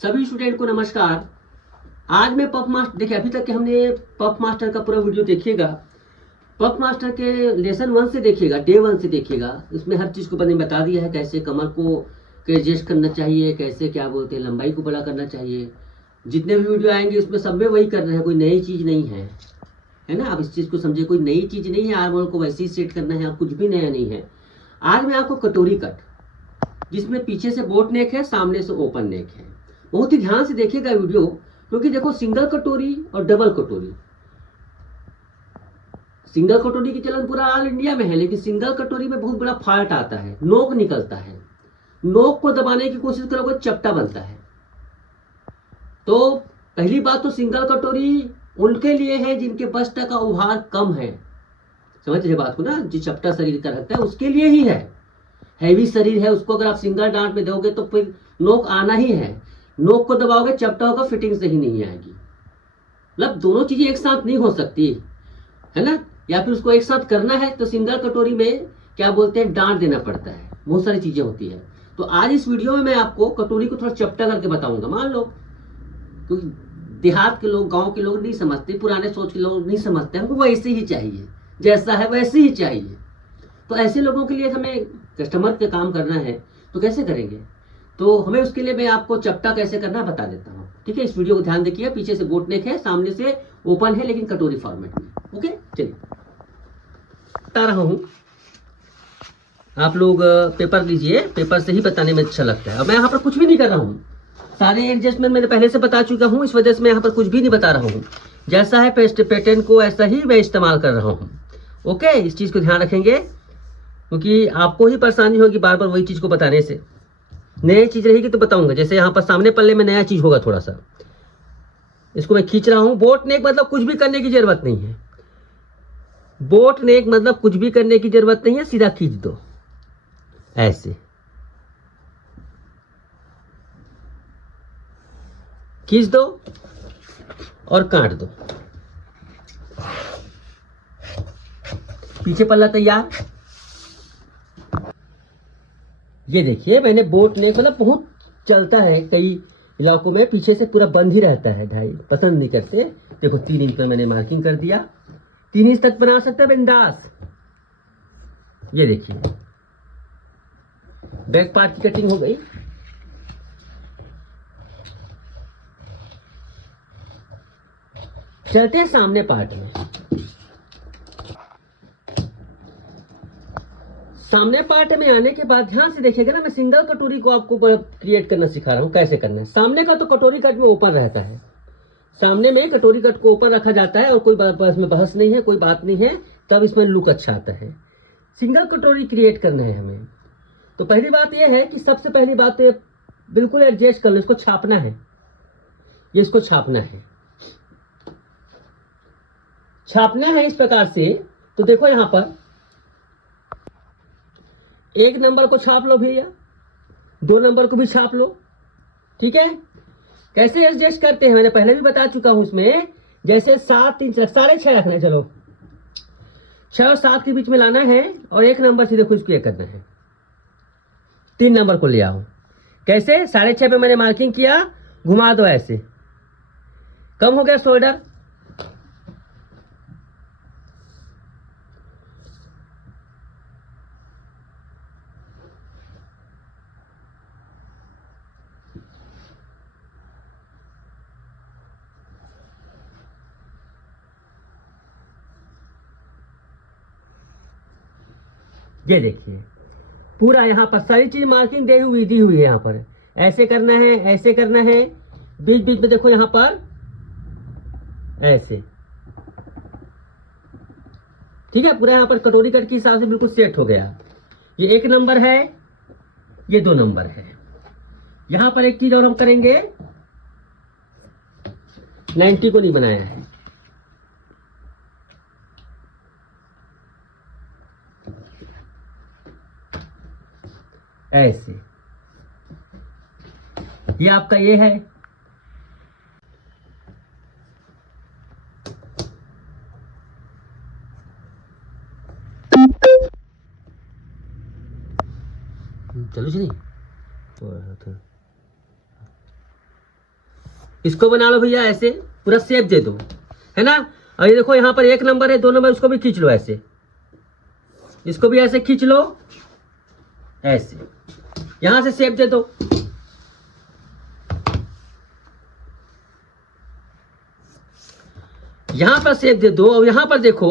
सभी स्टूडेंट को नमस्कार। आज मैं पफ मास्टर, देखिए अभी तक के हमने पफ मास्टर का पूरा वीडियो देखिएगा। पफ मास्टर के लेसन 1 से देखिएगा, डे 1 से देखिएगा। उसमें हर चीज़ को मैंने बता दिया है, कैसे कमर को एडजस्ट करना चाहिए, कैसे क्या बोलते हैं लंबाई को बड़ा करना चाहिए। जितने भी वीडियो आएंगे उसमें सब में वही कर रहे हैं, कोई नई चीज़ नहीं है ना। आप इस चीज़ को समझिए, कोई नई चीज़ नहीं है। आर्म को वैसे ही सेट करना है, कुछ भी नया नहीं है। आज मैं आपको कटोरी कट, जिसमें पीछे से बोट नेक है, सामने से ओपन नेक है, बहुत ही ध्यान से देखिएगा वीडियो। क्योंकि देखो सिंगल कटोरी और डबल कटोरी, सिंगल कटोरी की चलन पूरा ऑल इंडिया में है, लेकिन सिंगल कटोरी में बहुत बड़ा फॉल्ट आता है, नोक निकलता है। नोक को दबाने की कोशिश करोगे चपटा बनता है। तो पहली बात तो सिंगल कटोरी उनके लिए है जिनके बस्ट का उभार कम है। समझ रहे बात को ना, जो चपटा शरीर का रखता है उसके लिए ही है। हैवी शरीर है उसको अगर आप सिंगल डांट में दोगे तो फिर नोक आना ही है। नोक को दबाओगे चपटा होगा, फिटिंग सही नहीं आएगी। मतलब दोनों चीजें एक साथ नहीं हो सकती है ना। या फिर उसको एक साथ करना है तो सिंगल कटोरी में क्या बोलते हैं डांट देना पड़ता है, बहुत सारी चीजें होती है। तो आज इस वीडियो में मैं आपको कटोरी को थोड़ा चपटा करके बताऊंगा। मान लो क्योंकि देहात के लोग, गांव के लोग नहीं समझते, पुराने सोच के लोग नहीं समझते, हमको वैसे ही चाहिए, जैसा है वैसे ही चाहिए। तो ऐसे लोगों के लिए हमें कस्टमर का काम करना है, तो कैसे करेंगे? तो हमें उसके लिए मैं आपको चपटा कैसे करना बता देता हूँ। ठीक है, इस वीडियो को ध्यान देखिए। पीछे से बोट नेक है, सामने से ओपन है, लेकिन कटोरी फॉर्मेट में। ओके, चलिए बता रहा हूँ। आप लोग पेपर लीजिए, पेपर से ही बताने में अच्छा लगता है। और मैं यहाँ पर कुछ भी नहीं कर रहा हूँ, सारे एडजस्टमेंट मैंने पहले से बता चुका हूँ, इस वजह से मैं यहाँ पर कुछ भी नहीं बता रहा हूँ। जैसा है पैटर्न को ऐसा ही मैं इस्तेमाल कर रहा हूँ। ओके, इस चीज़ को ध्यान रखेंगे, क्योंकि आपको ही परेशानी होगी बार बार वही चीज़ को बताने से। नई चीज़ रहेगी तो बताऊंगा। जैसे यहाँ पर सामने पल्ले में नया चीज़ होगा थोड़ा सा, इसको मैं खींच रहा हूँ। बोट नेक मतलब कुछ भी करने की जरूरत नहीं है। बोट नेक मतलब कुछ भी करने की जरूरत नहीं है, सीधा खींच दो ऐसे, खींच दो और काट दो। पीछे पल्ला तैयार। ये देखिए मैंने बोट नेक मतलब बहुत चलता है कई इलाकों में, पीछे से पूरा बंद ही रहता है, ढाई पसंद नहीं करते। देखो 3 इंच पर मैंने मार्किंग कर दिया, 3 इंच तक बना सकते हैं बिंदास। ये देखिए बैक पार्ट की कटिंग हो गई। चलते हैं सामने पार्ट में। सामने पार्ट में आने के बाद ध्यान से देखिएगा ना, मैं सिंगल कटोरी को आपको क्रिएट करना सिखा रहा हूँ, कैसे करना है। सामने का तो कटोरी कट में ओपन रहता है, सामने में कटोरी कट को ऊपर रखा जाता है और कोई इसमें बहस नहीं है, कोई बात नहीं है, तब इसमें लुक अच्छा आता है। सिंगल कटोरी क्रिएट करना है हमें। तो पहली बात यह है कि सबसे पहली बात तो ये बिल्कुल एडजस्ट कर लो, इसको छापना है, ये इसको छापना है, छापना है इस प्रकार से। तो देखो यहां पर 1 नंबर को छाप लो भैया, 2 नंबर को भी छाप लो। ठीक है, कैसे एडजस्ट करते हैं मैंने पहले भी बता चुका हूं इसमें। जैसे 7 इंच 6.5 रखना है, चलो 6 और 7 के बीच में लाना है, और 1 नंबर से देखो इसको ये करना है, 3 नंबर को ले आओ। कैसे? 6.5 पे मैंने मार्किंग किया, घुमा दो ऐसे, कम हो गया शोल्डर। ये देखिए पूरा यहाँ पर सारी चीज मार्किंग दी हुई है। यहाँ पर ऐसे करना है, ऐसे करना है, बीच बीच में देखो यहाँ पर ऐसे। ठीक है, पूरा यहाँ पर कटोरी कट के हिसाब से बिल्कुल सेट हो गया। ये 1 नंबर है, ये 2 नंबर है। यहाँ पर एक चीज और हम करेंगे, 90 को नहीं बनाया है, ऐसे। ये आपका ये है, चलो जी नहीं इसको बना लो भैया ऐसे, पूरा शेप दे दो, है ना। और ये देखो यहाँ पर 1 नंबर है, 2 नंबर, उसको भी खींच लो ऐसे, इसको भी ऐसे खींच लो ऐसे, यहां से शेप दे दो। यहां पर शेप दे दो और यहां पर देखो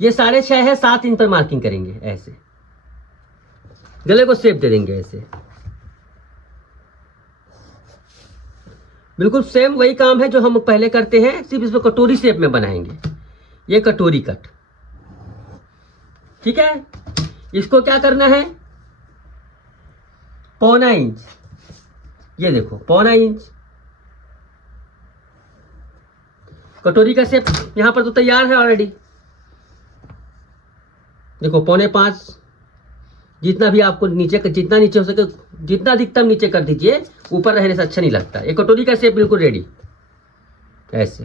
ये 6.5 है, 7 इंच पर मार्किंग करेंगे ऐसे, गले को शेप दे देंगे ऐसे। बिल्कुल सेम वही काम है जो हम पहले करते हैं, सिर्फ इसको कटोरी शेप में बनाएंगे। ये कटोरी कट, ठीक है। इसको क्या करना है, 1.25 इंच, ये देखो 1.25 इंच कटोरी का शेप यहां पर तो तैयार है ऑलरेडी। देखो 4.25, जितना भी आपको नीचे, जितना नीचे हो सके, जितना अधिकतम नीचे कर दीजिए, ऊपर रहने से अच्छा नहीं लगता। ये कटोरी का शेप बिल्कुल रेडी ऐसे।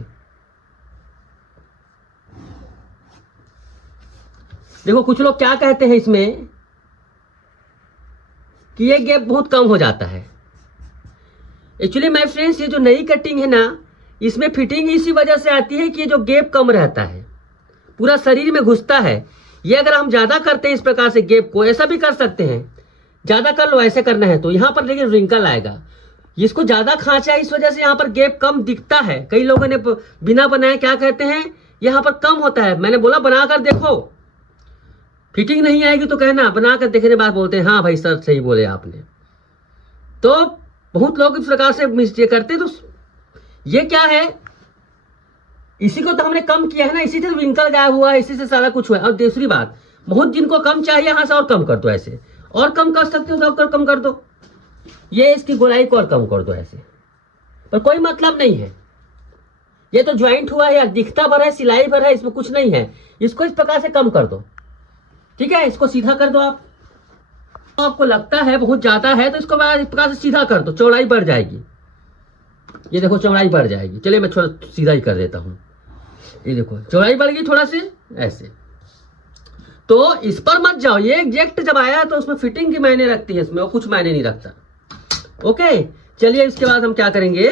देखो कुछ लोग क्या कहते हैं इसमें कि ये गैप बहुत कम हो जाता है। एक्चुअली माय फ्रेंड्स, ये जो नई कटिंग है ना, इसमें फिटिंग इसी वजह से आती है कि ये जो गैप कम रहता है, पूरा शरीर में घुसता है। ये अगर हम ज्यादा करते हैं इस प्रकार से गैप को, ऐसा भी कर सकते हैं, ज्यादा कर लो, ऐसे करना है तो यहां पर लेकिन रिंकल आएगा। इसको ज्यादा खांचा है, इस वजह से यहाँ पर गैप कम दिखता है। कई लोगों ने बिना बनाए क्या कहते हैं, यहाँ पर कम होता है। मैंने बोला बनाकर देखो, फिटिंग नहीं आएगी तो कहना, बनाकर देखने बाद बोलते हैं हाँ भाई सर सही बोले आपने। तो बहुत लोग इस प्रकार से मिस्टेक करते हैं। तो ये क्या है, इसी को तो हमने कम किया है ना, इसी से विंकल गायब हुआ है, इसी से सारा कुछ हुआ है। और दूसरी बात, बहुत जिनको कम चाहिए यहाँ से और कम कर दो ऐसे, और कम कर सकते हो तो और कम कर दो, ये इसकी गोलाई को और कम कर दो ऐसे, पर कोई मतलब नहीं है। ये तो ज्वाइंट हुआ है या दिखता भर है, सिलाई भर है, इसमें कुछ नहीं है। इसको इस प्रकार से कम कर दो, ठीक है। इसको सीधा कर दो आप, तो आपको लगता है बहुत ज्यादा है तो इसको इस प्रकार से सीधा कर दो, चौड़ाई बढ़ जाएगी। ये देखो चौड़ाई बढ़ जाएगी। चलिए मैं थोड़ा सीधा ही कर देता हूं। ये देखो चौड़ाई बढ़ गई थोड़ा से ऐसे। तो इस पर मत जाओ, ये एग्जैक्ट जब आया तो उसमें फिटिंग की मायने रखती है, इसमें और कुछ मायने नहीं रखता। ओके, चलिए इसके बाद हम क्या करेंगे,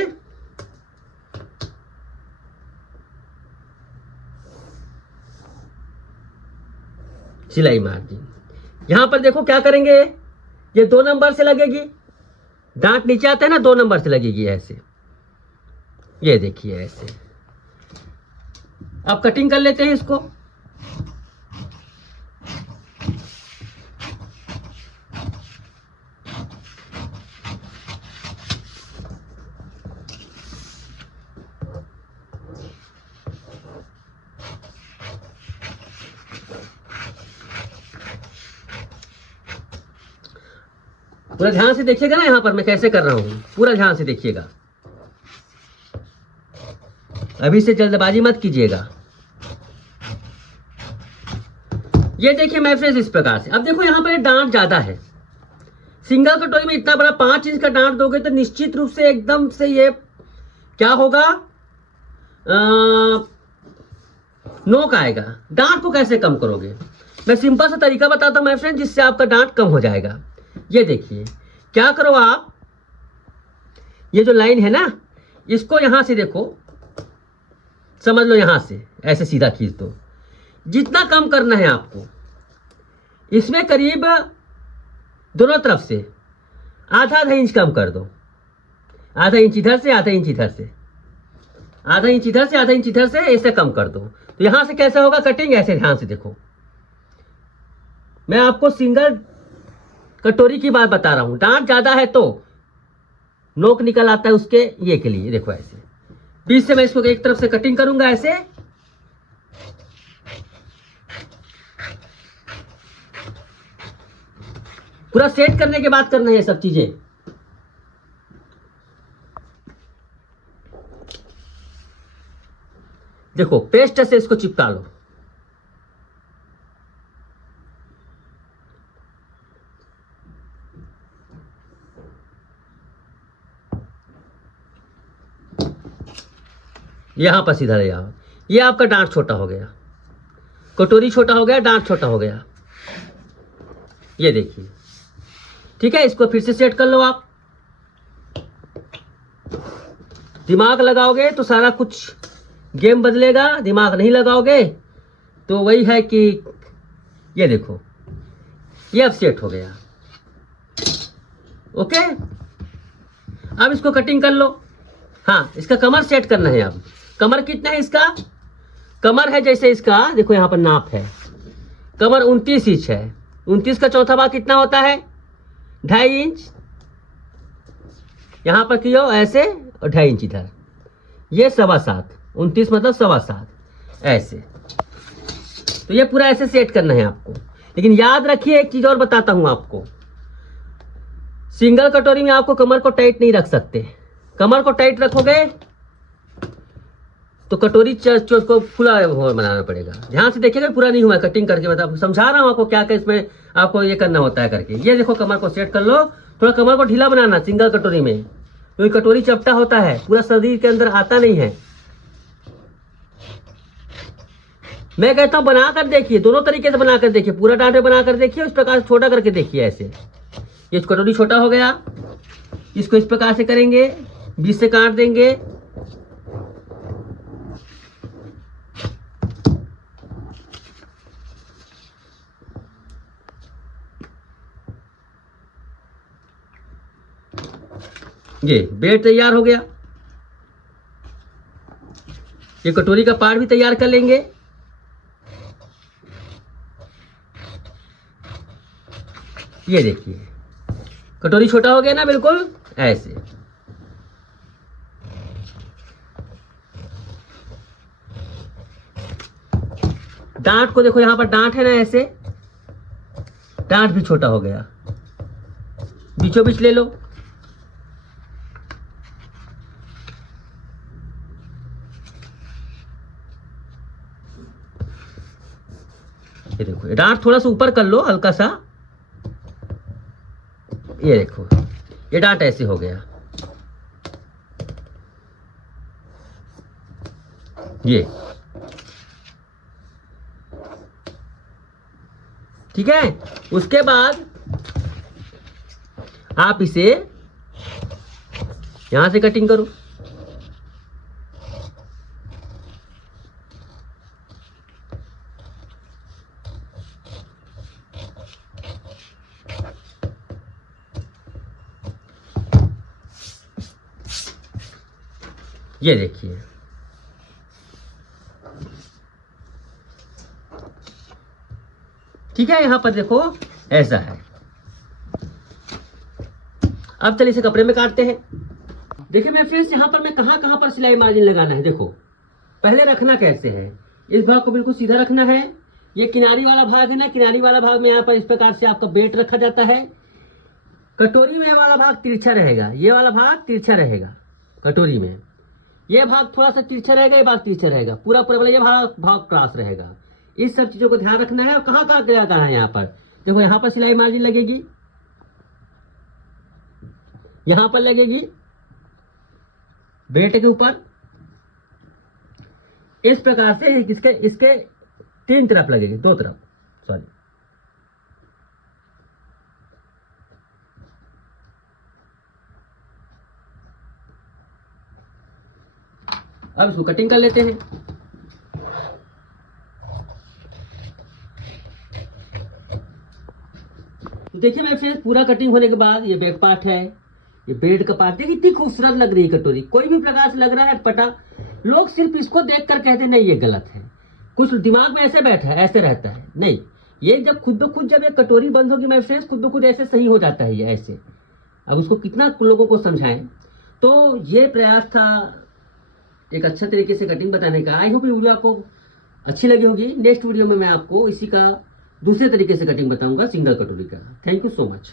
सिलाई मार्जिन। यहां पर देखो क्या करेंगे, ये 2 नंबर से लगेगी, दांत नीचे आता है ना, 2 नंबर से लगेगी ऐसे। ये देखिए ऐसे। अब कटिंग कर लेते हैं इसको। पूरा ध्यान से देखिएगा ना, यहां पर मैं कैसे कर रहा हूं, पूरा ध्यान से देखिएगा। अभी से जल्दबाजी मत कीजिएगा। ये देखिए माय फ्रेंड्स, इस प्रकार से। अब देखो यहाँ पर डांट ज्यादा है, सिंगल कटोरी में इतना बड़ा 5 इंच का डांट दोगे तो निश्चित रूप से एकदम से ये क्या होगा, नोक आएगा। डांट को कैसे कम करोगे, मैं सिंपल सा तरीका बताता हूं माय फ्रेंड, जिससे आपका डांट कम हो जाएगा। ये देखिए क्या करो आप, ये जो लाइन है ना, इसको यहां से देखो, समझ लो, यहां से ऐसे सीधा खींच दो। जितना कम करना है आपको, इसमें करीब दोनों तरफ से आधा इंच कम कर दो। आधा इंच इधर से, आधा इंच इधर से, आधा इंच इधर से, आधा इंच इधर से, ऐसे कम कर दो। तो यहां से कैसे होगा कटिंग, ऐसे ध्यान से देखो। मैं आपको सिंगल कटोरी की बात बता रहा हूं। डांट ज्यादा है तो नोक निकल आता है उसके, ये के लिए देखो ऐसे। बीच से मैं इसको एक तरफ से कटिंग करूंगा ऐसे, पूरा सेट करने के बाद करना है ये सब चीजें। देखो पेस्ट से इसको चिपका लो। यहां पर सीधा ले आओ। ये आपका डांट छोटा हो गया, कटोरी छोटा हो गया, डांट छोटा हो गया। ये देखिए, ठीक है। इसको फिर से सेट कर लो आप। दिमाग लगाओगे तो सारा कुछ गेम बदलेगा, दिमाग नहीं लगाओगे तो वही है कि ये देखो ये अब सेट हो गया। ओके, अब इसको कटिंग कर लो। हाँ, इसका कमर सेट करना है। अब कमर कितना है इसका? कमर है जैसे इसका देखो यहाँ पर नाप है, कमर 29 इंच है। 29 का चौथा भाग कितना होता है? 2.5 इंच। यहाँ पर कियो ऐसे और 2.5 इंच इधर, ये 7.25। 29 मतलब 7.25 ऐसे। तो ये पूरा ऐसे सेट करना है आपको। लेकिन याद रखिए एक चीज और बताता हूं आपको, सिंगल कटोरी में आपको कमर को टाइट नहीं रख सकते। कमर को टाइट रखोगे तो कटोरी चोच को खुला बनाना पड़ेगा। ध्यान से देखिएगा, पूरा नहीं हुआ कटिंग करके बता समझा रहा हूं आपको क्या क्या इसमें आपको ये करना होता है करके। ये देखो कमर को सेट कर लो, थोड़ा कमर को ढीला बनाना सिंगल कटोरी में, क्योंकि कटोरी चपटा होता है, पूरा शरीर के अंदर आता नहीं है। मैं कहता हूं बना कर देखिए, दोनों तरीके से बना कर देखिए, पूरा डांटे बना कर देखिए, इस प्रकार से छोटा करके देखिए। ऐसे ये कटोरी छोटा हो गया, इसको इस प्रकार से करेंगे, बीच से काट देंगे। ये बेड तैयार हो गया। ये कटोरी का पार्ट भी तैयार कर लेंगे। ये देखिए कटोरी छोटा हो गया ना, बिल्कुल ऐसे। डांट को देखो, यहां पर डांट है ना, ऐसे डांट भी छोटा हो गया। बीचों बीच ले लो। ये देखो, ये डांट थोड़ा सा ऊपर कर लो हल्का सा। ये देखो ये डांट ऐसे हो गया। ये ठीक है। उसके बाद आप इसे यहां से कटिंग करो। ये देखिए ठीक है, यहां पर देखो ऐसा है। अब चलिए इसे कपड़े में काटते हैं। देखिए मेरे फ्रेंड्स, यहां पर मैं कहां पर सिलाई मार्जिन लगाना है। देखो पहले रखना कैसे है, इस भाग को बिल्कुल सीधा रखना है। ये किनारी वाला भाग है ना, किनारी वाला भाग में यहाँ पर इस प्रकार से आपका बेल्ट रखा जाता है। कटोरी में वाला भाग तिरछा रहेगा, ये वाला भाग तिरछा रहेगा कटोरी में। ये भाग थोड़ा सा तिरछा रहेगा, ये भाग तिरछा रहेगा, पूरा पूरा वाला ये भाग क्रॉस रहेगा। इस सब चीजों को ध्यान रखना है। और कहाँ कहाँ जाता है, यहाँ पर देखो, यहाँ पर सिलाई मार्जिन लगेगी, यहाँ पर लगेगी बेल्ट के ऊपर। इस प्रकार से इसके 3 तरफ लगेगी, 2 तरफ, सॉरी। अब इसको कटिंग कर लेते हैं। तो देखिए मेरे फ्रेंड्स, पूरा कटिंग होने के बाद ये बैक पार्ट है, ये बेल्ट का पार्ट। देखिए इतनी खूबसूरत लग रही है कटोरी, कोई भी प्रकार से लग रहा है अटपटा। लोग सिर्फ इसको देखकर कहते नहीं ये गलत है, कुछ दिमाग में ऐसे बैठा है, ऐसे रहता है। नहीं, ये जब खुद ब खुद जब ये कटोरी बंद होगी मेरे फ्रेंड्स, खुद ब खुद ऐसे सही हो जाता है ये ऐसे। अब उसको कितना लोगों को समझाएं। तो ये प्रयास था एक अच्छा तरीके से कटिंग बताने का। आई होप ये वीडियो आपको अच्छी लगी होगी। नेक्स्ट वीडियो में मैं आपको इसी का दूसरे तरीके से कटिंग बताऊंगा, सिंगल कटोरी का। Thank you so much.